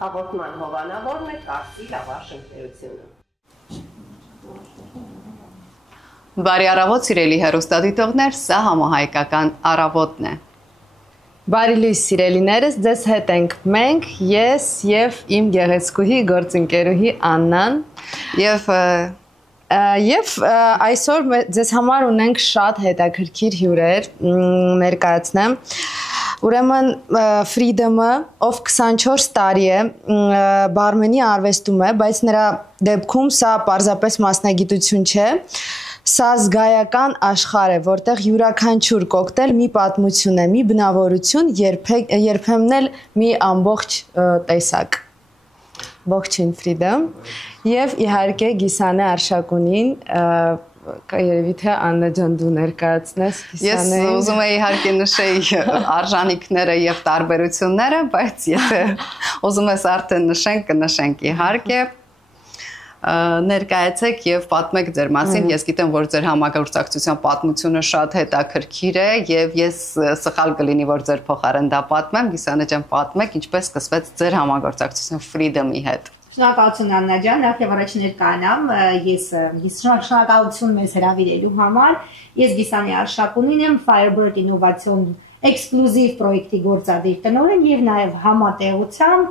Հաղորդման հովանավորն է Կարսի լավաշ ընկերությունը։ Բարի առավոտ, սիրելի հեռուստադիտողներ, սա համահայկական առավոտն է։ Բարի լույս, սիրելիներս, ձեզ հետ ենք մենք, ես եւ իմ գեղեցկուհի գործընկերուհի Աննան եւ այսօր ձեզ համար ունենք շատ հետաքրքիր հյուրեր ներկայացնեմ։ Ուրեմն Freedom-ը, ով 24 տարի է բարմենի արվեստում է, բայց նրա դեպքում սա պարզապես մասնագիտություն չէ, սա զգայական աշխարհ է, որտեղ յուրաքանչյուր կոկտեյլ մի պատմություն է, մի բնավորություն, երբեմն էլ մի ամբողջ տեսակ։ Ողջույն Freedom եւ իհարկե Գիսանե Արշակունին, երևի թե Աննա ջան դու ներկայացնես Գիսանե։ Ես ուզում եի իհարկե նշեի արժանինքները եւ տարբերությունները, բայց եթե ուզում ես արդեն նշենք, կնշենք իհարկե։ Ներկայացեք եւ պատմեք ձեր մասին։ Ես գիտեմ, որ ձեր համագործակցության պատմությունը շատ հետաքրքիր է եւ ես սխալ կլինի, որ ձեր փոխարեն դա պատմեմ։ Գիսանե ջան, պատմեք, ինչպես սկսվեց ձեր համագործակցությունը Freedom-ի հետ։ Շնորհակալություն Աննա ջան, նախ եւ առաջ ներկայանամ, ես շնորհակալություն մեզ հրավիրելու համար։ Ես Գիսանե Արշակունին եմ, Firebird ինովացիոն էքսկլյուզիվ պրոյեկտի գործադիր տնօրեն եւ նաեւ համատեղությամբ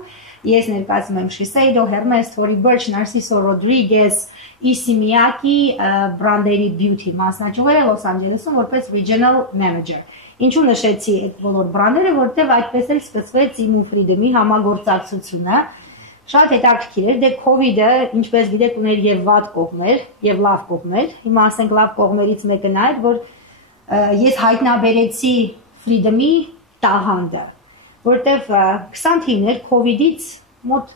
ես ներկայացնում եմ Shiseido, Hermes, Tory Burch, Narciso Rodriguez, Issey Miyake բրանդերի beauty մասնաճյուղերը Լոս Անջելեսում որպես regional manager։ Ինչու նշեցի այդ բոլոր բրանդերը, որտեղ այդպես էլ սկսվեց իմ ու Freedom-ի համագործակցությունը։ Շատ հետաքրքիր էր, դե COVID-ը, ինչպես գիտեք, ուներ եւ վատ կողմեր, եւ լավ կողմեր։ Հիմա ասենք լավ կողմերից մեկը նա է, որ ես հայտնաբերեցի Freedom-ի տաղանդը, որտեղ 20 թիվներ COVID-ից մոտ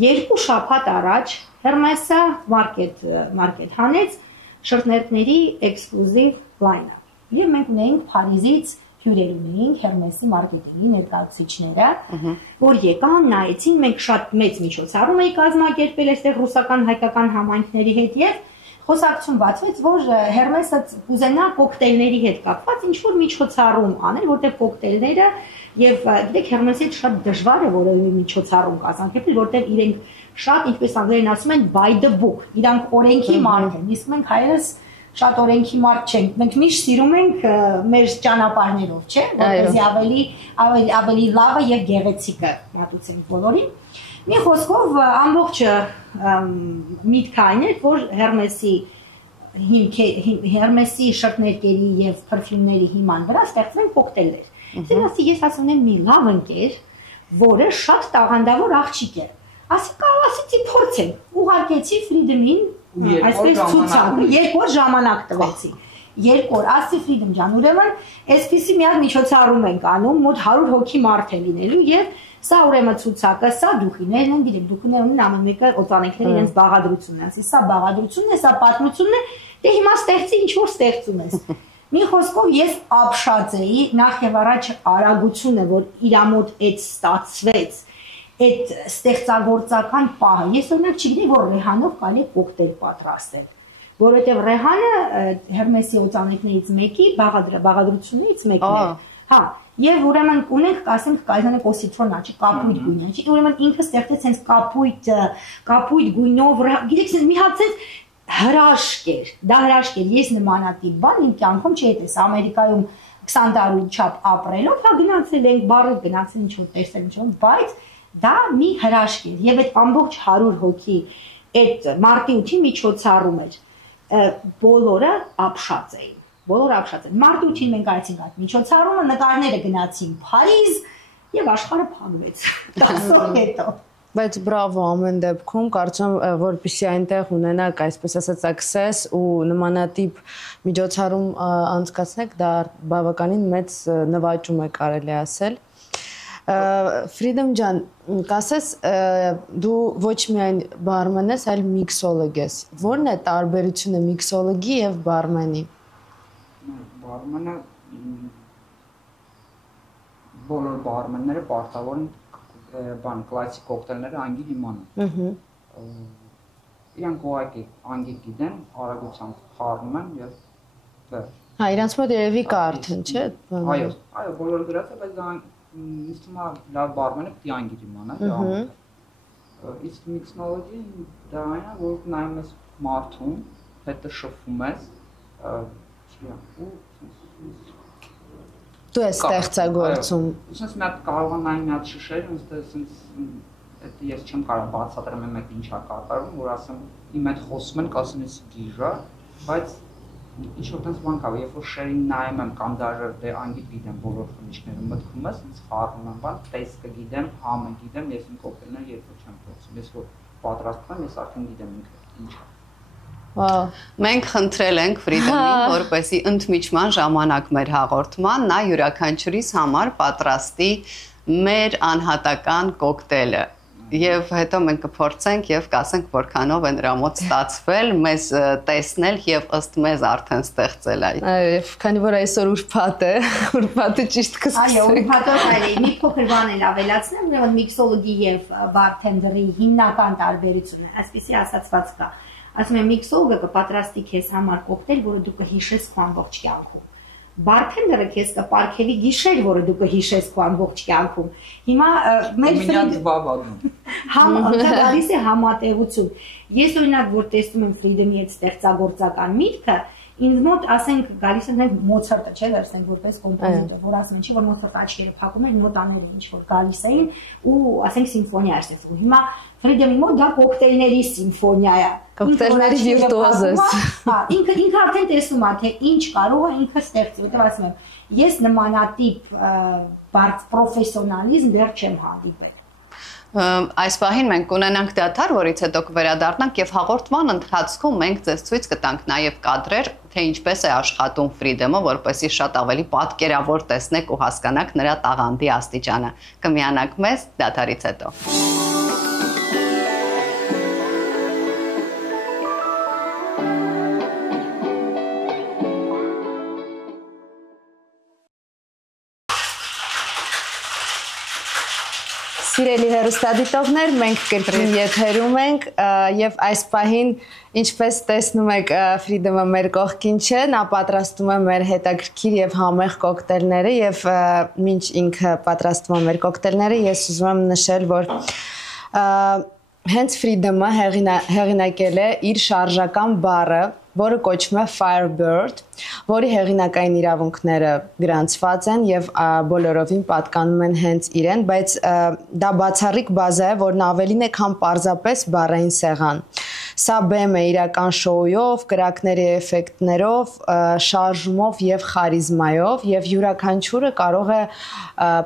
2 շաբաթ առաջ Hermes-ը մարքետ հանեց շրթներների էքսկլյուզիվ լայնը։ Եվ մենք ունեինք Փարիզից հյուրեր ունեինք Hermes-ի մարքեթինգի ներկայացուցիչները, որ եկան, նայեցին, մենք շատ մեծ միջոցառում էի կազմակերպել այստեղ ռուսական հայկական համայնքների հետ եւ խոսակցություն բացվեց, որ Hermes-ը կուզենա կոկտեյլների հետ կապված ինչ-որ միջոցառում անել, որտեղ կոկտեյլները եւ գիտեք Hermes-ի շատ դժվար է որևէ միջոցառում կազմակերպել, որտեղ իրենք շատ, ինչպես անգլերեն ասում են, by the book, իրանք օրենքի մարդ են, իսկ մենք հայերս շատ օրենքի մարդ չենք, մենք միշտ սիրում ենք մեր ճանապարհներով, չէ՞, որպեսզի ավելի լավը եւ գեղեցիկը մատուցենք բոլորին։ Մի խոսքով ամբողջ միտքը այն էր, որ Hermes-ի շրթներկերի եւ պարֆյումների հիման վրա ստեղծվեն կոկտեյլներ։ Ես ասում եմ մի լավ ընկեր, որը շատ տաղանդավոր աղջիկ է։ Ասեցի փորձեմ, ուղարկեցի Freedom-ին այսպես ցուցակ, 2 օր ժամանակ տվեցի։ 2 օր, ասի Freedom ջան, ուրեմն այսպիսի մի հատ միջոցառում ենք անում, մոտ 100 հոգի մարդ է լինելու եւ սա ուրեմն ցուցակը, սա դուխիներն են, գիտեք, դուխիներն ամեն մեկը օծանեկներ իրենց բաղադրությունն են, սա բաղադրությունն է, սա պատմությունն է, դե հիմա ստեղծի ինչ որ ստեղծում ես։ Մի խոսքով ես ապշած էի, նախ եւ առաջ արագությունը, որ իր մոտ այդ ստացվեց, այդ ստեղծագործական պահը։ Ես օրինակ չգիտեի, որ ռեհանով կարելի է կոկտեյլ պատրաստել, որովհետեւ ռեհանը Hermes-ի օծանեկներից մեկի բաղադրություններից մեկն է։ Հա, եւ ուրեմն ունենք, ասենք, կայզանը կոսիտրոնա, չի կապույտ գույնը, չի, ուրեմն ինքը ստեղծեց հենց կապույտ գույնով, գիտեք, մի հատ հրաշք էր, դա հրաշք էր, ես նմանատիպ բան իմ կյանքում չի հետես, Ամերիկայում 20 տարի չափ ապրելով, հա գնացել ենք, բարով գնացել ինչ-որ տեսել ինչ-որ, բայց դա մի հրաշք էր, եւ այդ ամբողջ 100 հոգի այդ մարտի 8-ի միջոցառում էր, բոլորը ապշած էին, մարտի 8-ին մենք այցինք այդ միջոցառումը, նկարները գնացին Փարիզ եւ աշխարհը փակվեց, 10 օր հետո։ Բայց բրավո ամեն դեպքում, կարծում որպեսզի այնտեղ ունենաք, այսպես ասած, access ու նմանատիպ միջոցառում անցկացնեք, դա բավականին մեծ նվաճում է կարելի ասել։ Freedom ջան, կասես դու ոչ միայն բարմեն ես, այլ միքսոլոգ ես։ Որն է տարբերությունը միքսոլոգի եւ բարմենի։ Բարմենը բոլոր բարմենները պարտավոր են կլասիկ կոկտեյլները անգի իմանան։ Իրանք ուղղակի անգի գիտեն, արագությամբ խառնում են եւ Հա, իրանց մոտ երևի կա արդեն, չէ՞։ Այո, բոլորը գրած է, բայց դա ինձ թվում է լավ բարմենը պիտի անգիր իմանա։ Իսկ mixology դա այն է, որ նայում ես մարդուն, հետո շփվում ես, Դու ես ստեղծագործում։ Ուսած մի հատ կարող եմ նայել մի հատ շշեր, ոնց թե ասենց այդ ես չեմ կարող բացատրեմ մեկ ինչ է կատարում, որ ասեմ իմ հետ խոսում են, կասեն էս գիժա, բայց ինչ որ տես բան կա, երբ որ շերին նայում եմ կամ դաժե դե անգիտ գիտեմ բոլոր խմիչքները մտքում ես, ինձ խառնում եմ բան, տեսքը գիտեմ, համը գիտեմ, ես իմ կոկտեյլները երբ որ չեմ փոխում, ես որ պատրաստվում եմ, ես արդեն գիտեմ ինքը ինչ է։ Մենք խնդրել ենք Freedom-ին, որպեսզի ընդմիջման ժամանակ մեր հաղորդման նա յուրաքանչյուրիս համար պատրաստի մեր անհատական կոկտեյլը։ Եվ հետո մենք կփորձենք եւ կասենք որքանով է նրա մոտ ստացվել մեզ տեսնել եւ ըստ մեզ արդեն ստեղծել այդ։ Այո, քանի որ այսօր ուրբաթը ճիշտ կսկսենք։ Այո, ուրբաթը այլ մի փոքր բան էլ ավելացնեմ, ուրեմն միքսոլոգի եւ բարթենդերի հիմնական տարբերությունը, այսպեսի ասացված կա։ Ասում եմ միքսոլոգը կպատրաստի քեզ համար կոկտեյլ, որը դու կհիշես քո ամբողջ կյանքում։ Բարթենդերը քեզ կպարգևի գիշեր, որը դու կհիշես քո ամբողջ կյանքում։ Հիմա մեր գալիս է համատեղություն։ Ես օրինակ որ տեսնում եմ Freedom-ի այդ ստեղծագործական միտքը, ինձ մոտ ասենք գալիս է Մոցարտը, չէ՞, վերցնենք որպես կոմպոզիտոր, որ ասում են, չի որ Մոցարտը աչքերը փակում էր, նոտաները ինչ որ գալիս էին ու ասենք սիմֆոնիա էր ստեղծում։ Հիմա Freedom-ի մոտ դա կոկտեյլների սիմֆոնիա է։ Կոկտեյլների վիրտուոզ ես։ Հա, ինքը արդեն տեսնում է, թե ինչ կարող է ինքը ստեղծել, որտեղ ասում եմ, ես նմանատիպ պրոֆեսիոնալիզմ դեռ չեմ հանդիպել։ Այս պահին մենք կունենանք դադար, որից հետո կվերադառնանք եւ հաղորդման ընթացքում մենք ձեզ ցույց կտանք նաեւ կադրեր, թե ինչպես է աշխատում Freedom-ը, որպեսզի շատ ավելի պատկերավոր տեսնեք ու հասկանաք նրա տաղանդի աստիճանը։ Կմիանանք մեզ դադարից հետո։ Սիրելի հեռուստադիտողներ, մենք կրկին եթերում ենք եւ այս պահին ինչպես տեսնում եք Freedom-ը մեր կողքին չէ, նա պատրաստում է մեր հետաքրքիր եւ համեղ կոկտեյլները եւ մինչ ինքը պատրաստում է մեր կոկտեյլները, ես ուզում եմ նշել, որ հենց Freedom-ը հեղինակել է իր շարժական բառը, որը կոչվում է Firebird, որի հեղինակային իրավունքները գրանցված են եւ բոլորովին պատկանում են հենց իրեն, բայց դա բացառիկ բազա է, որն ավելին է, քան պարզապես բառային սեղան։ Սա բեմ է իրական շոուով, կրակների էֆեկտներով, շարժումով եւ խարիզմայով եւ յուրաքանչյուրը կարող է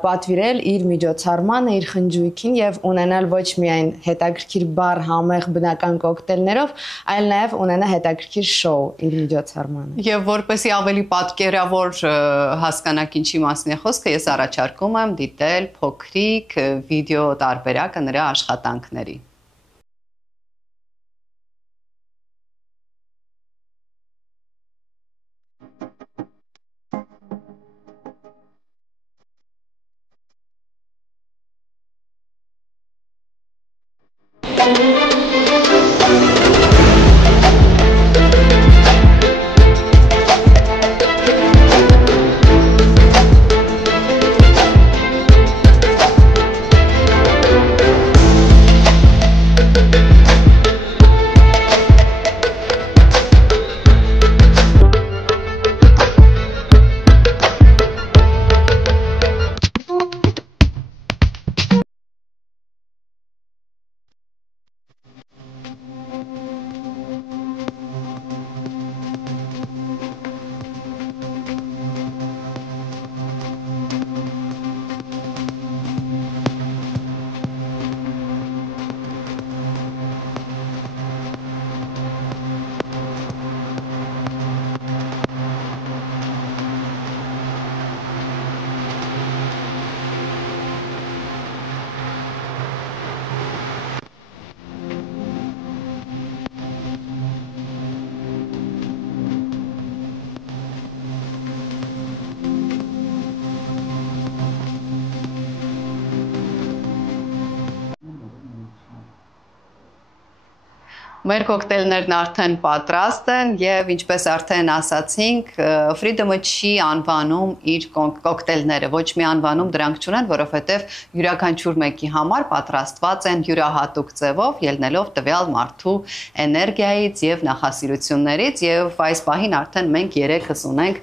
պատվիրել իր միջոցառմանը, իր խնջույքին եւ ունենալ ոչ միայն հետաքրքիր բառ համեղ բնական կոկտեյլներով, այլ նաեւ ունենա հետաքրքիր շոու իր միջոցառմանը։ Եվ որպեսզի ավելի պատկերավոր հասկանաք ինչի մասին է խոսքը, ես առաջարկում եմ դիտել փոքրիկ վիդեո տարբերակը նրա աշխատանքների։ Մեր կոկտեյլներն արդեն պատրաստ են եւ ինչպես արդեն ասացինք, Freedom-ը չի անվանում իր կոկտեյլները, ոչ մի անվանում դրանք չունեն, որովհետեւ յուրաքանչյուր մեկի համար պատրաստված են յուրահատուկ ձևով, ելնելով տվյալ մարդու էներգիայից եւ նախասիրություններից եւ այս պահին արդեն մենք 3-ս ունենք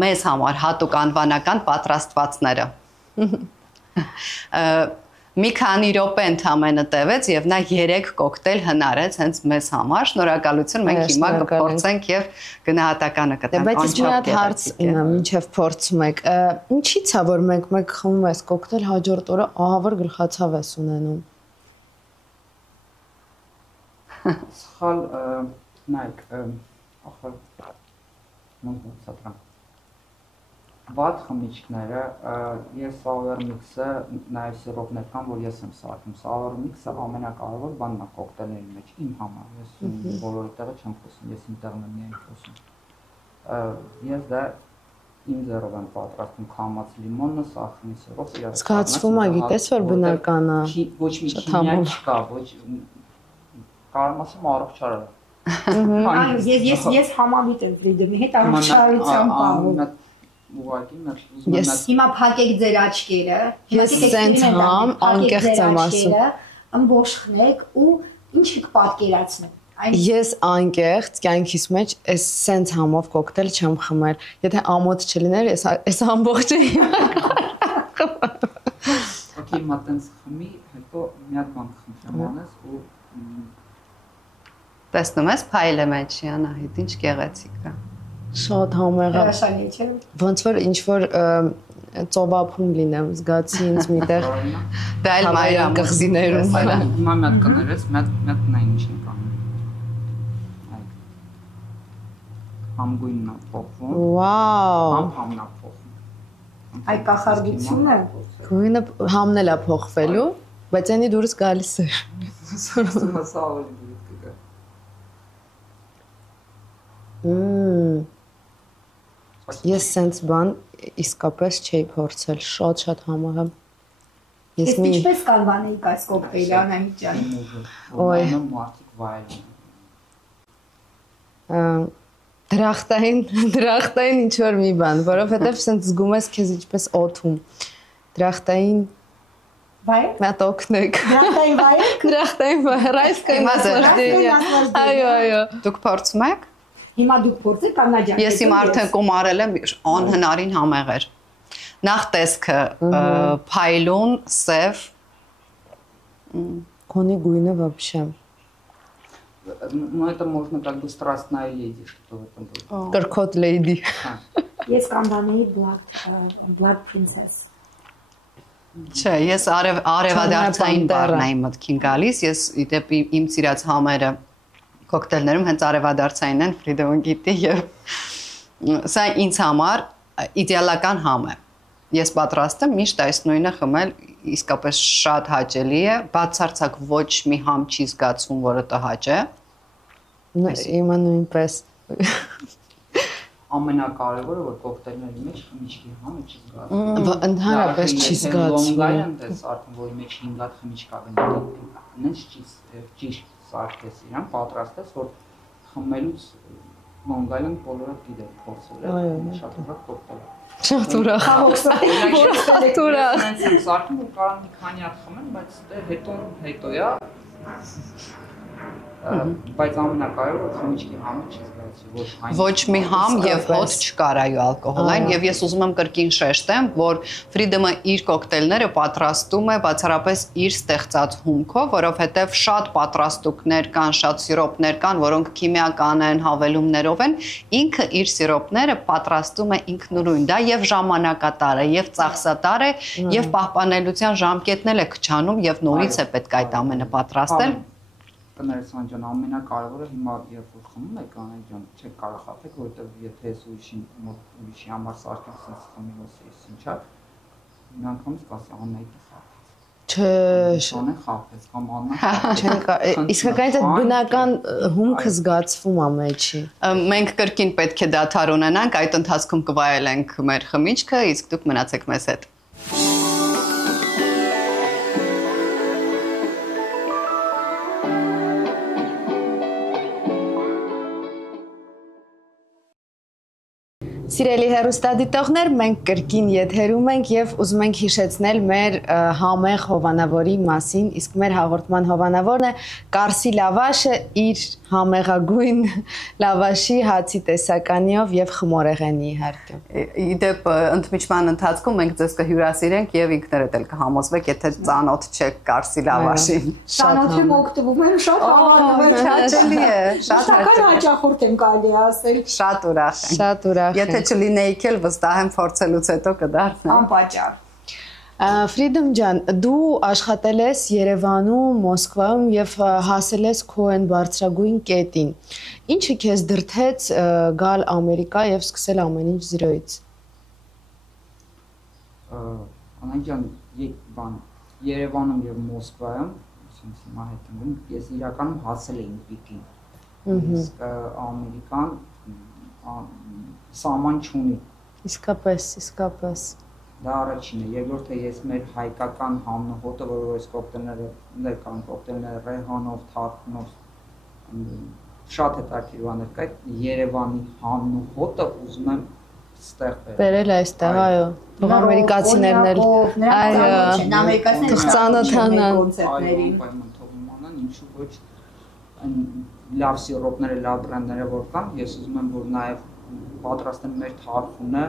մեզ համար հատուկ անվանական պատրաստվածները։ Մի քանի րոպե ընդամենը տևեց եւ նա 3 կոկտեյլ հնարեց հենց մեզ համար։ Շնորհակալություն, մենք հիմա կփորձենք եւ գնահատականը կտանք։ Բայց ես մի հատ հարց ունեմ, ինչեւ փորձում եք։ Ինչի՞ց է որ մեկ խմում ես կոկտեյլ, հաջորդ օրը ահավոր գլխացավ ես ունենում։ Սխալ նայեք, ախր մոտ Բադ խմիչքները, ես sour mix-ը, նաև սիրոպներ կան, որ ես եմ սարքում։ Sour mix-ը ամենակարևոր բանն է կոկտեյլների մեջ, իմ համար։ Ես բոլորի տեղը չեմ խոսում, ես իմ տեղն եմ միայն խոսում։ Ես դա իմ ձեռով եմ պատրաստում քամած լիմոնը, սախնի սիրոպ, Զգացվում է, գիտես որ բնական է։ Ոչ մի քիմիա չկա, ոչ կարող ասեմ առողջարար։ Ես համամիտ եմ Freedom-ի հետ առողջարարության բանում։ Ես հիմա փակեք ձեր աչքերը, ես սենց համ անկեղծ եմ ասում, ըմբոշխնեք ու ինչ կպատկերացնեք։ Ես անկեղծ կյանքիս մեջ այս սենց համով կոկտեյլ չեմ խմել։ Եթե ամոթ չլիներ, ես ամբողջ եմ։ Okay, մատենց խմի, հետո մի հատ բան խմեմ անես ու տեսնում ես փայլը մեջ Անահիտ, ինչ գեղեցիկ է։ Շատ համեղ է։ Հրաշալի չէ։ Ոնց որ ինչ որ ծովափում լինեմ, զգացի ինձ միտեղ Դա էլ մայր կղզիներում։ հիմա մի հատ կներես, մի հատ նայն ինչ ենք անում։ Համգույնն է փոխվում։ Վաու։ Համն է փոխվում։ Այ կախարդությունը Գույնը համնել է փոխվելու, բայց այնի դուրս գալիս է։ Սա ավելի դուրս կգա։ Ես սենց բան իսկապես չէի փորձել, շատ համեղ եմ։ Ես ինչպես կանվանեիք այս կոկտեյլը Անահիտ ջան։ Ոյ, մարդիկ վայելում։ Դրախտային ինչ որ մի բան, որովհետև սենց զգում ես քեզ ինչպես օդում։ Դրախտային Վայել։ Մատ օգնեք։ Դրախտային վայել։ Դրախտային վայել, այս կայմասորդին։ Այո։ Դուք փորձում եք։ Հիմա դուք փորձեք Աննա ջան։ Ես իմ արդեն կոմարել եմ անհնարին համեղեր։ Նախ տեսքը փայլուն, սև, Քոնի գույնը вообще։ Ну это можно как бы страстная леди, что в этом будет. Կրկոտ lady։ Ես կանվանեի Blood Princess։ Չէ, ես արևադարձային բառն եմ մտքին գալիս, ես իդեպ իմ սիրած համերը կոկտեյլներում հենց արևադարձային են, Freedom-ը գիտի եւ սա ինձ համար իդեալական համ է։ Ես պատրաստ եմ միշտ այս նույնը խմել, իսկապես շատ հաճելի է, բացարձակ ոչ մի համ չի զգացվում, որը տհաճ է։ Իմը նույնպես։ Ամենակարևորը որ կոկտեյլների մեջ խմիչքի համը չի զգացվում։ Ընդհանրապես չի զգացվում։ Այս արդեն որի մեջ 5 հատ խմիչք կա գնալու։ Նենց ճիշտ սարքես իրան, պատրաստես, որ խմելուց Long Island բոլորը գիտեն փորձել է, շատ ուրախ կոկտեյլ։ Շատ ուրախ։ Շատ ուրախ։ Նենց սարքում որ կարող մի քանի հատ խմեն, բայց հետո է։ Բայց ամենակարևորը խմիչքի համը չի զգացի, ոչ մի համ եւ հոտ չկար այո ալկոհոլային եւ ես ուզում եմ կրկին շեշտեմ, որ Freedom-ը իր կոկտեյլները պատրաստում է բացառապես իր ստեղծած հումքով, որովհետեւ շատ պատրաստուկներ կան, շատ սիրոպներ կան, որոնք քիմիական են, հավելումներով են, ինքը իր սիրոպները պատրաստում է ինքնուրույն, դա եւ ժամանակատար է, եւ ծախսատար է, եւ պահպանելիության ժամկետն էլ է քչանում եւ նորից է պետք այդ ամենը պատրաստել։ Կներես Անջան, ամենակարևորը հիմա երբ որ խմում եք Անահիտ ջան, չեք կարող խաբեք, որովհետև եթե ես ուրիշի համար սարքեմ sense խմի ոս ինչա, մի անգամից կասի Անահիտը խաբեց։ Չէ, Անեն խաբեց կամ Աննա։ չեն իսկականից այդ բնական հումքը զգացվում է մեջի։ Մենք կրկին պետք է դադար ունենանք, այդ ընթացքում կվայելենք մեր խմիչքը, իսկ դուք մնացեք մեզ հետ։ Սիրելի հեռուստադիտողներ, մենք կրկին եթերում ենք եւ ուզում ենք հիշեցնել մեր համեղ հովանավորի մասին, իսկ մեր հաղորդման հովանավորն է Կարսի լավաշը իր համեղագույն լավաշի հացի տեսականիով եւ խմորեղենի իհարկե։ Իդեպ ընդմիջման ընթացքում մենք ձեզ կհյուրասիրենք եւ ինքներդ էլ կհամոզվեք, եթե ծանոթ չեք Կարսի լավաշին։ Ծանոթ եմ, օգտվում եմ, շատ հավանում եմ, հաճելի է, շատ հաճախորդ եմ կարելի ասել։ Շատ ուրախ եմ։ Շատ ուրախ եմ։ Եթե չլինեիք էլ վստահ եմ փորձելուց հետո կդառնա։ Անպատճառ։ Ֆրիդոմ ջան, դու աշխատել ես Երևանում, Մոսկվայում եւ հասել ես քո այն բարձրագույն կետին։ Ինչը քեզ դրդեց գալ Ամերիկա եւ սկսել ամեն ինչ զրոյից։ Անահիտ ջան, Երևանում եւ Մոսկվայում, ասենք հիմա հետընկնում, ես իրականում հասել էի պիկին։ Իսկ Ամերիկան սահման չունի։ Իսկապես։ Դա առաջինը, երկրորդը ես մեր հայկական համնոհոտը, որով այս կոկտեյլները կան, կոկտեյլները ռեհանով, թարխունով, շատ հետաքրքիր բաներ կա, Երևանի համնոհոտը ուզում եմ ստեղ բերել այստեղ, այո, թող ամերիկացիներն էլ, ամերիկացիներն թող ծանոթանան կոնցեպտներին, թող իմանան, ինչու ոչ լավ սիրոպները, լավ բրենդները որ կան, ես ուզում եմ, որ նաև պատրաստեմ մեր թարխունը,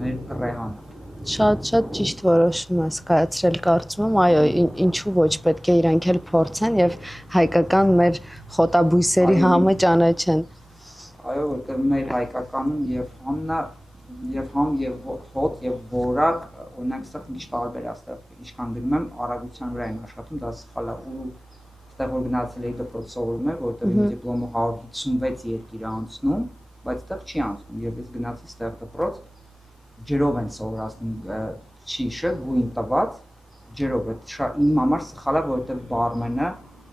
մեր ռեհանը։ Շատ ճիշտ որոշում ես կայացրել, կարծում եմ, այո, ինչու ոչ, պետք է իրանք էլ փորձեն եւ հայկական մեր խոտաբույսերի համը ճանաչեն։ Այո, որտեղ մեր հայկականում եւ համնա եւ համ եւ հոտ եւ որակ, օրինակ սա ինչ տարբեր է այստեղ, ինչքան դնում եմ արագության վրա եմ աշխատում, դա սխալ է ու այստեղ որ գնացել էի դպրոց սովորում եմ, որտեղ իմ դիպլոմը 156 երկիր է անցնում, բայց այստեղ չի անցնում եւ ես գնացի այստեղ դպրոց ջրով են սովորացնում չիշը, գույն տված, ջրով, իմ համար սխալ է, որովհետև բարմենը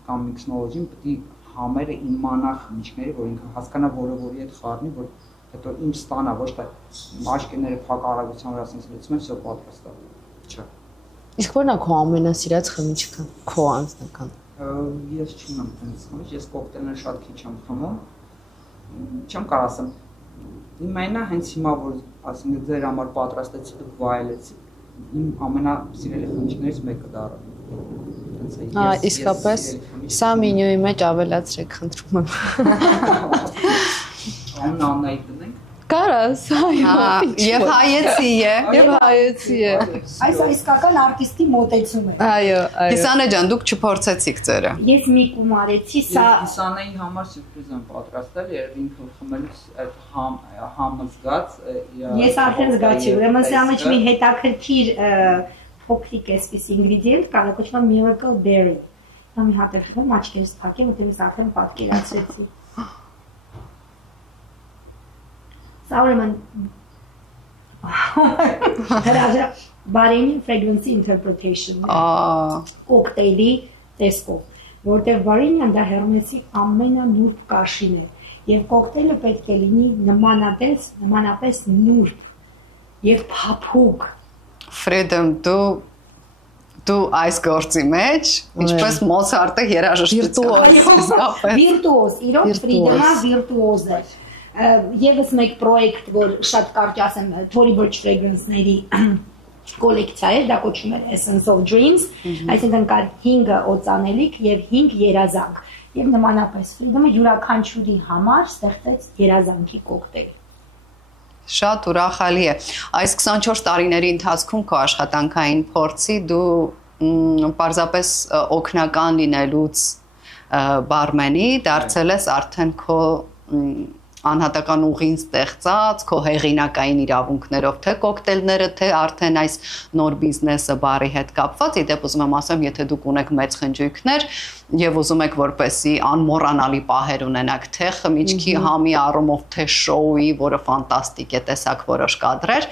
կամ միքսնոլոգին պետք է համերը իմանա խմիչքների, որ ինքը հասկանա որի հետ խառնի, որ հետո իմ ստանա, ոչ թե մաշկիները փակ արագության վրա ասենց լցում են, սա պատրաստ է։ Չէ։ Իսկ ո՞րն է քո ամենասիրած խմիչքը, քո անձնական։ Ես չունեմ այնպես խմիչ, ես կոկտեյլներ շատ քիչ եմ խմում։ Չեմ կարող ասեմ Իմայնա հենց հիմա որ ասենք ձեր համար պատրաստեցի դուք վայելեցի իմ ամենասիրելի խմիչքներից մեկը դառա։ Իսկապես սա մենյուի մեջ ավելացրեք, խնդրում եմ։ Աննայիտ դնենք։ Կարաս, այո։ Եվ հայեցի է։ Եվ հայեցի է։ Այս իսկական արտիստի մոտեցում է։ Այո։ Կիսանե ջան, դուք չփորձեցիք ձերը։ Ես մի կումարեցի, սա Կիսանեի համար սյուրպրիզ եմ պատրաստել, երբ ինքը խմելուց այդ համը զգաց։ Ես արդեն զգացի, ուրեմն սա մեջ մի հետաքրքիր փոքրիկ էսպես ինգրեդիենտ կա, կոչվում է Miracle Berry։ Դա մի հատ եմ աչքերս փակեմ, որտեղ ես արդեն պատկերացրեցի։ Սա ուրեմն Բարենի fragrance interpretation կոկտեյլի տեսքով, որտեղ Բարենյան դա Հերմեսի ամենանուրբ կաշին է, եւ կոկտեյլը պետք է լինի նմանապես նուրբ եւ փափուկ։ Ֆրեդոմ, դու այս գործի մեջ, ինչպես Մոցարտը երաժշտության վիրտուոզ, իրոք Ֆրիդոմը վիրտուոզ է։ Եվս մեկ պրոյեկտ, որ շատ կարճ ասեմ, Tory Burch Fragrance-ների կոլեկցիա է, դա կոչվում է Essence of Dreams, այսինքն կար 5 օծանելիք եւ 5 երազանք։ Եվ նմանապես Ֆրիդոմը յուրաքանչյուրի համար ստեղծեց երազանքի կոկտեյլ։ Շատ ուրախալի է։ Այս 24 տարիների ընթացքում քո աշխատանքային փորձի դու պարզապես օգնական լինելուց բարմենի դարձել ես արդեն քո անհատական ուղին ստեղծած, քո հեղինակային իրավունքներով, թե կոկտեյլները, թե արդեն այս նոր բիզնեսը բարի հետ կապված, իդեպ ուզում եմ ասեմ, եթե դուք ունեք մեծ խնջույքներ եւ ուզում եք որպեսի անմոռանալի պահեր ունենաք, թե խմիչքի համի առումով, թե շոուի, որը ֆանտաստիկ է, տեսակ որոշ կադրեր,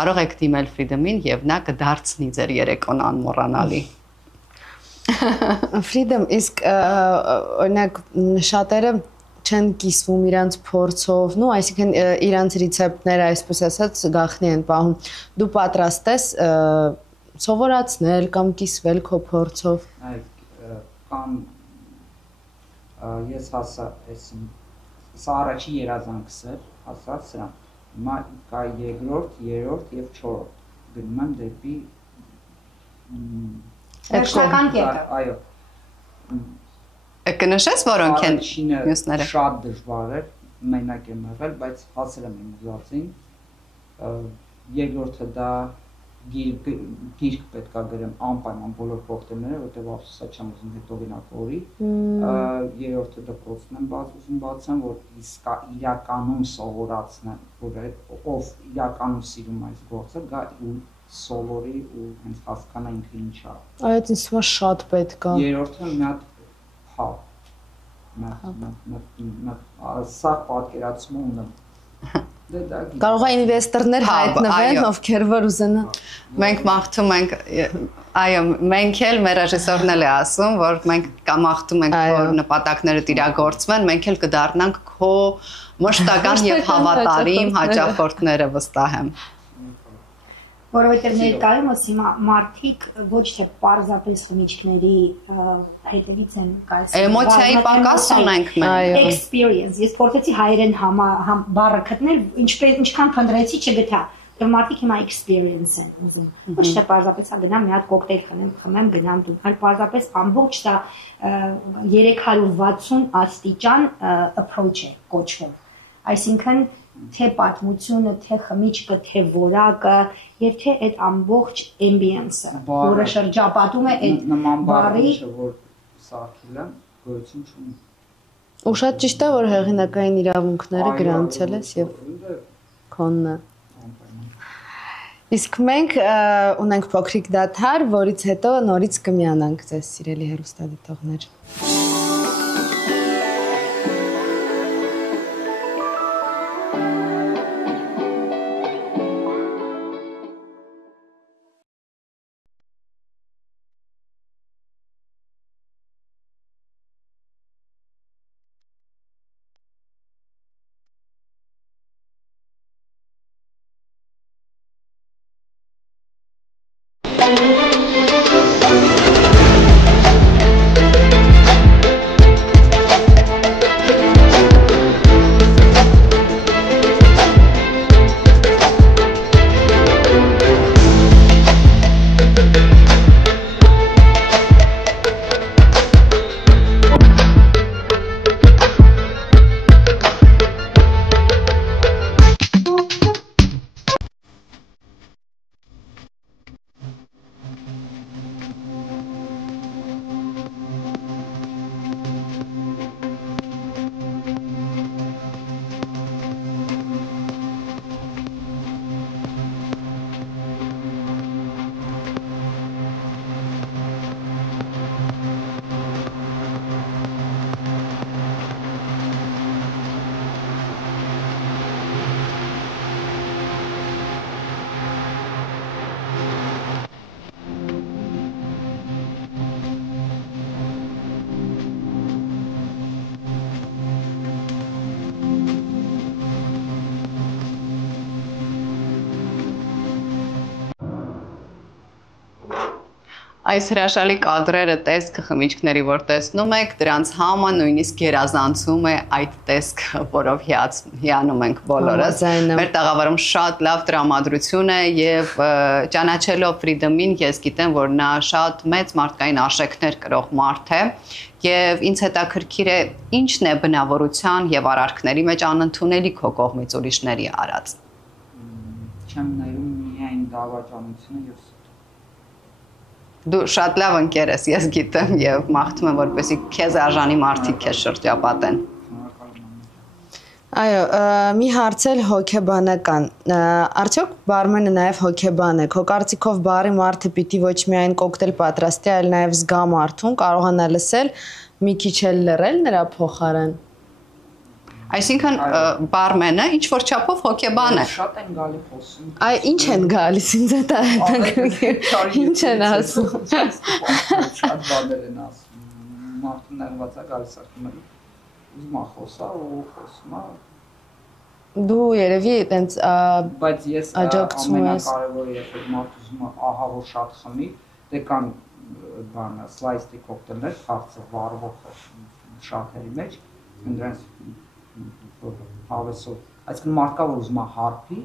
կարող եք դիմել Ֆրիդոմին եւ նա կդարձնի ձեր երեկոն անմոռանալի։ Ֆրիդոմ, իսկ օրինակ շատերը չեն կիսվում իրանց փորձով, նո, այսինքն իրանց ռեցեպտները, այսպես ասած, գաղտնի են պահում։ Դու պատրաստ ես սովորացնել կամ կիսվել քո փորձով։ Կամ ես հասա, սա առաջի երազանքս էր, հասած սրան։ Հիմա կա երկրորդ, երրորդ եւ չորրորդ։ Գնում եմ դեպի Վերջնական կետը։ Այո։ Կնշես որոնք են մյուսները։ Շատ դժվար էր, մենակ եմ եղել, բայց հասել եմ իմ ուզածին։ Երկրորդը դա գիրք պետք է գրեմ անպայման բոլոր կոկտեյլները, որտեղ ափսոսա չեմ ուզում հետո գնակորի։ Երրորդը դպրոցն եմ ուզում բացեմ, որ իրականում սովորացնեմ, որ ով իրականում սիրում այս գործը, գա ու սովորի ու հենց հասկանա ինքը ինչ է։ Այո, ինձ թվում է շատ պետք է։ Երրորդը մի հատ սա պատկերացում ունեմ։ Կարող է ինվեստորներ հայտնվեն, ովքեր որ ուզենան։ Մենք մաղթում ենք, այո, մենք էլ մեր ռեժիսորն էլ է ասում, որ մենք մաղթում ենք, որ նպատակները իրագործվեն, մենք էլ կդառնանք քո մշտական եւ հավատարիմ հաճախորդները վստահ եմ։ Որովհետև ներկայումս հիմա մարդիկ ոչ թե պարզապես խմիչքների հետևից են կայս էմոցիայի պակաս ունենք մենք experience ես փորձեցի հայերեն բառը գտնել ինչքան փնտրեցի չգտա դեռ մարդիկ հիմա experience են ուզում ոչ թե պարզապես գնամ մի հատ կոկտեյլ խմեմ գնամ տուն այլ պարզապես ամբողջ դա 360 աստիճան approach է կոչվում այսինքն թե պատմությունը, թե խմիչքը, թե որակը եւ թե այդ ամբողջ ambience-ը, որը շրջապատում է այդ բարի, որ սարքել եմ, գոյություն չունի։ Ու շատ ճիշտ է, որ հեղինակային իրավունքները գրանցել ես եւ քոնն է։ Իսկ մենք ունենք փոքրիկ դադար, որից հետո նորից կմիանանք ձեզ սիրելի հեռուստադիտողներ։ Այս հրաշալի կադրերը տեսքը խմիչքների, որ տեսնում եք, դրանց համը նույնիսկ գերազանցում է այդ տեսքը, որով հիանում ենք բոլորս։ Մեր տաղավարում շատ լավ տրամադրություն է եւ ճանաչելով Freedom-ին ես գիտեմ, որ նա շատ մեծ մարդկային արժեքներ կրող մարդ է եւ ինձ հետաքրքիր է ինչն է բնավորության եւ արարքների մեջ անընդունելի քո կողմից ուրիշների արած։ Չեմ նայում միայն դավաճանությունը եւ Դու շատ լավ ընկեր ես, ես գիտեմ եւ մաղթում եմ, որպեսզի քեզ արժանի մարդիկ քեզ շրջապատեն։ Այո, մի հարց էլ հոգեբանական։ Արդյոք բարմենը նաև հոգեբան է։ Քո կարծիքով բարի մարդը պիտի ոչ միայն կոկտեյլ պատրաստի, այլ նաև զգա մարդուն, կարողանա լսել, մի քիչ էլ լռել նրա փոխարեն։ Այսինքն բարմենը ինչ որ չափով հոգեբան է։ Շատ են գալի խոսում։ Այ ինչ են գալիս ինձ դա ինչ են ասում։ Շատ բաներ են ասում։ Մարդը ներված է գալիս ասում է ուզում է խոսա ու խոսում է։ Դու երևի այտենց բայց ես ամենակարևորը երբ որ մարդ ուզում է ահա որ շատ խմի, դե կան բանը սլայսի կոկտեյլներ, քաղցր վառվող շատերի մեջ, դրանց հավեսով Այսինքն մարդկա որ ուզում է հարբի,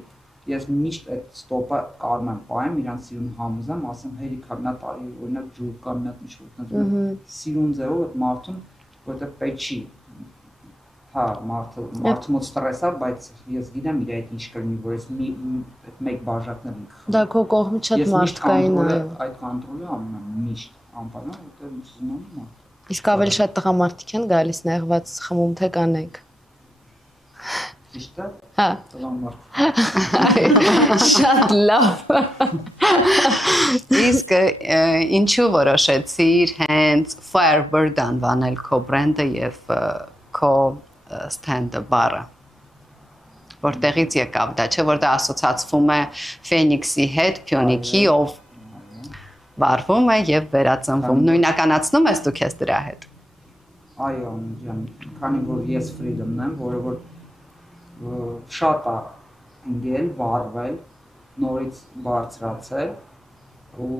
ես միշտ այդ ստոպը կարող եմ պահեմ, իրանց սիրուն համոզեմ, ասեմ հերիքա մի հատ արի, օրինակ ջուր կա, մի հատ ինչ-որ սիրուն ձևով այդ մարդուն, որտեղ պետք չի հա մարդու մոտ ստրես է, բայց ես գիտեմ իր այդ ինչ կլինի, որ ես այդ մեկ բաժակներ ինքը։ Դա քո կողմից շատ մարդկային է։ Այդ կոնտրոլը միշտ անպայման որտեղ ուզում եմ։ Իսկ ավելի շատ տղամարդիկ են գալիս նեղված խմում թե կանենք։ Ճիշտ է։ Հա։ Տղամարդ։ Շատ լավ։ Իսկ ինչու որոշեցիր հենց Firebird անվանել քո բրենդը եւ քո ստենդը բարը, որտեղից եկավ դա, չէ՞ որ դա ասոցացվում է Ֆենիքսի հետ, Փյոնիկի, ով վարվում է եւ վերածնվում։ Նույնականացնում ես դու քեզ դրա հետ։ Այո, ջան, քանի որ ես Freedom-ն եմ, որը որ շատ է ընկել, վարվել, նորից բարձրացել ու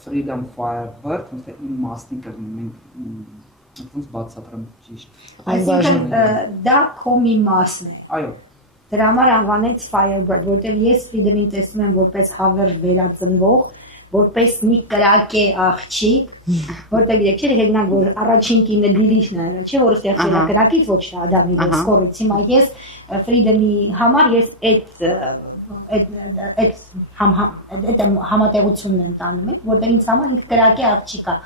Freedom Firebird, ոնց իմ մասնիկ կլինի, մենք ոնց բացատրեմ ճիշտ։ Այսինքն դա քո մի մասն է։ Այո։ Դրա համար անվանեց Firebird, որտեղ ես Freedom-ին տեսնում եմ որպես հավերժ վերածնվող, որպես մի կրակե աղջիկ, որտեղ երեք չէ հեգնակ որ առաջին կինը Դիլիշն է, չէ՞ որ ստեղծել է կրակից ոչ թե Ադամի դեսկորից, հիմա ես Freedom-ի համար ես այդ համատեղությունն եմ տանում, որտեղ ինձ համար ինքը կրակե աղջիկ է,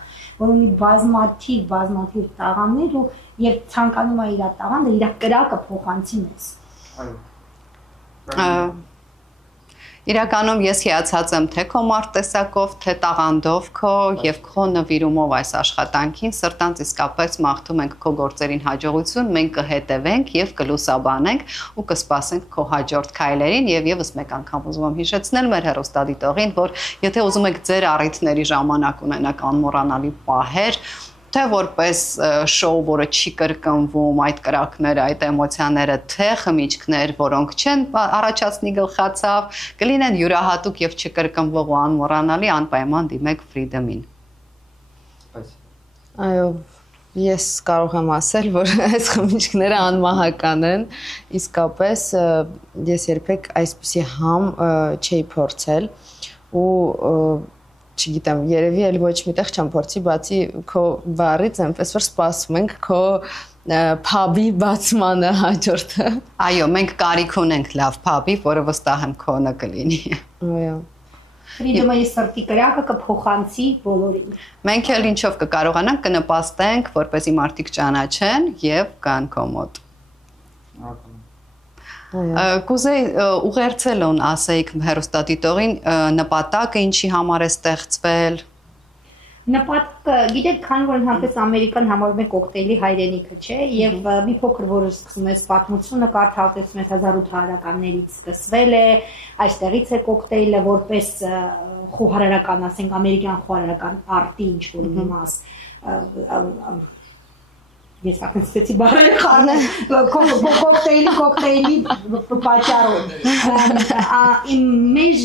որ ունի բազմաթիվ տաղանդներ ու եւ ցանկանում է իր տաղանդը, իր կրակը փոխանցի մեզ։ Այո։ Իրականում ես հիացած եմ թե քո մարտտեսակով, թե տաղանդով քո եւ քո նվիրումով այս աշխատանքին, սրտանց իսկապես մաղթում ենք քո գործերին հաջողություն, մենք կհետևենք եւ կլուսաբանենք ու կսպասենք քո հաջորդ քայլերին եւ եւս մեկ անգամ ուզում եմ հիշեցնել մեր հեռուստադիտողին, որ եթե ուզում եք ձեր առիթների ժամանակ ունենաք անմոռանալի պահեր, թե որպես շոու, որը չի կրկնվում, այդ կրակները, այդ էմոցիաները, թե խմիչքներ, որոնք չեն առաջացնի գլխացավ, կլինեն յուրահատուկ եւ չկրկնվող ու անմոռանալի, անպայման դիմեք Freedom-ին։ Այո, ես կարող եմ ասել, որ այս խմիչքները անմահական են, իսկապես ես երբեք այսպիսի համ չէի փորձել ու չգիտեմ, երևի էլ ոչ միտեղ չեմ փորձի, բացի քո բառից, այնպես որ սպասում ենք քո փաբի բացմանը հաջորդը։ Այո, մենք կարիք ունենք լավ փաբի, որը վստահ եմ քոնը կլինի։ Այո։ Freedom-ի սրտի կրակը կփոխանցի բոլորին։ Մենք էլ ինչով կկարողանանք կնպաստենք, որպեսզի մարդիկ ճանաչեն եւ կան քո մոտ։ Կուզեի ուղերձելուն ասեիք հեռուստադիտողին նպատակը ինչի համար է ստեղծվել։ Նպատակը, գիտեք, քանի որ հանդես Ամերիկան համարվում է կոկտեյլի հայրենիքը, չէ, եւ մի փոքր որ սկսում ես պատմությունը կարդալ, տեսնում ես 1800-ականներից սկսվել է, այստեղից է կոկտեյլը որպես խոհարարական, ասենք ամերիկյան խոհարարական արտի ինչ որ մի մաս ես ակնստեցի բարերը խառնել կոկտեյլի պատճառով։ Իմ մեջ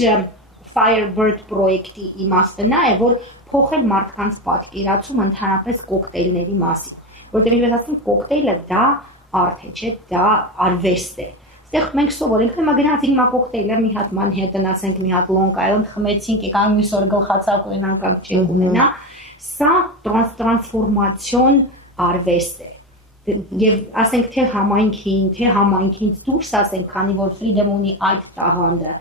Firebird պրոյեկտի իմաստը նա է, որ փոխել մարդկանց պատկերացում ընդհանրապես կոկտեյլների մասին, որտեղ ես ասում կոկտեյլը դա արտ է, չէ, դա արվեստ է։ Այստեղ մենք սովորենք, հիմա գնացինք հիմա կոկտեյլը մի հատ Manhattan, ասենք մի հատ Long Island խմեցինք, եկանք մյուս օր գլխացավ ունենանք կամ չենք ունենա, սա տրանսֆորմացիոն արվեստ է։ Եվ ասենք թե համայնքից դուրս ասենք, քանի որ Freedom ունի այդ տաղանդը,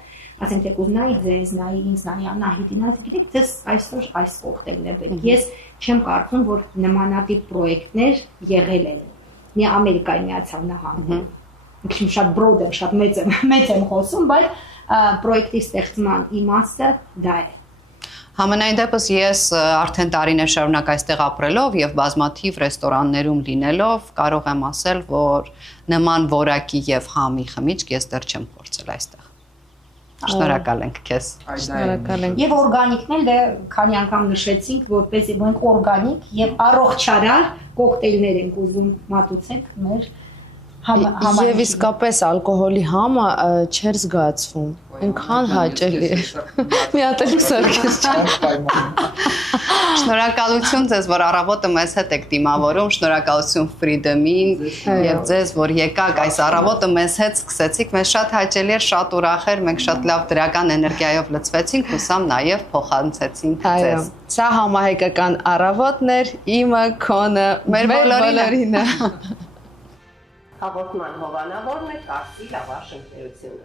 ասենք թե կուզնայի ձեզ, նայի ինձ, նայի Անահիտին, ասենք գիտեք, ձեզ այսօր այս կոկտեյլն է պետք։ Ես չեմ կարծում, որ նմանատիպ պրոյեկտներ եղել են։ Մի Ամերիկայի Միացյալ Նահանգներում։ Ինքնին շատ broad եմ, շատ մեծ եմ խոսում, բայց պրոյեկտի ստեղծման իմաստը դա է։ Համենայն դեպս ես արդեն տարիներ շարունակ այստեղ ապրելով եւ բազմաթիվ ռեստորաններում լինելով կարող եմ ասել, որ նման որակի եւ համի խմիչք ես դեռ չեմ փորձել այստեղ։ Շնորհակալ ենք քեզ։ Շնորհակալ ենք։ Եվ օրգանիկն էլ դե քանի անգամ նշեցինք, որպեսզի մենք օրգանիկ եւ առողջարար կոկտեյլներ ենք ուզում մատուցենք մեր Եվ իսկապես ալկոհոլի համը չէր զգացվում։ Այնքան հաճելի է։ Մի հատ էլ սարքես չեմ։ Շնորհակալություն ձեզ, որ առավոտը մեզ հետ եք դիմավորում, շնորհակալություն Freedom-ին եւ ձեզ, որ եկաք այս առավոտը մեզ հետ սկսեցիք, մեզ շատ հաճելի էր, շատ ուրախ էր, մենք շատ լավ դրական էներգիայով լցվեցինք, հուսամ նաեւ փոխանցեցինք ձեզ։ Սա համահայկական առավոտներ, իմը, քոնը, մեր բոլորինը։ Հաղորդման հովանավորն է Կարսի լավաշ ընկերությունը։